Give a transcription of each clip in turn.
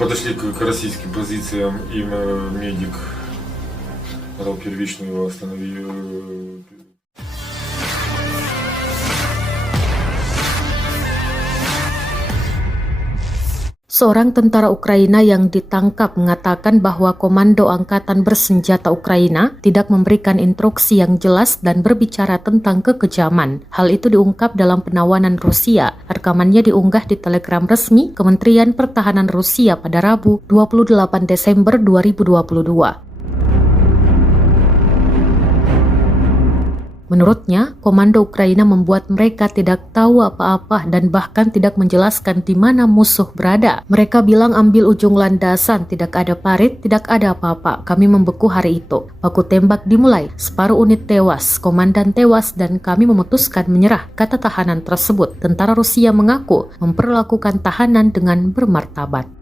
Подошли к российским позициям, им медик дал первичную его остановил. Seorang tentara Ukraina yang ditangkap mengatakan bahwa Komando Angkatan Bersenjata Ukraina tidak memberikan instruksi yang jelas dan berbicara tentang kekejaman. Hal itu diungkap dalam penawanan Rusia. Rekamannya diunggah di Telegram resmi Kementerian Pertahanan Rusia pada Rabu 28 Desember 2022. Menurutnya, Komando Ukraina membuat mereka tidak tahu apa-apa dan bahkan tidak menjelaskan di mana musuh berada. Mereka bilang ambil ujung landasan, tidak ada parit, tidak ada apa-apa. Kami membeku hari itu. Baku tembak dimulai, separuh unit tewas, komandan tewas dan kami memutuskan menyerah, kata tahanan tersebut. Tentara Rusia mengaku memperlakukan tahanan dengan bermartabat.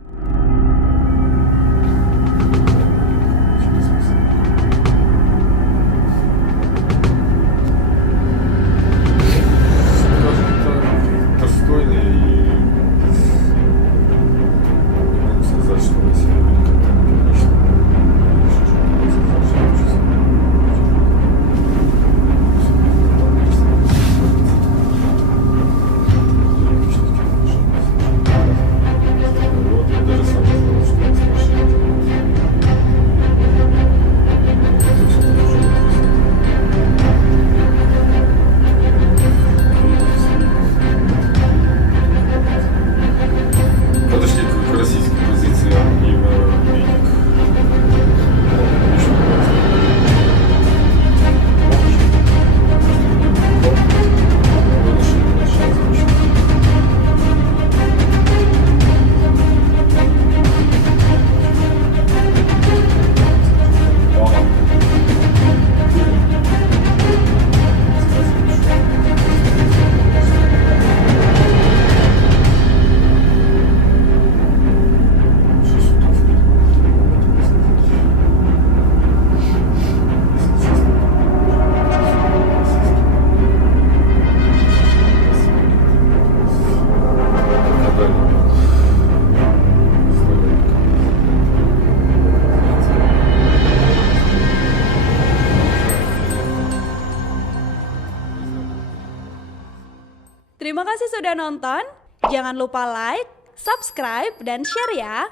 Terima kasih sudah nonton. Jangan lupa like, subscribe, dan share ya.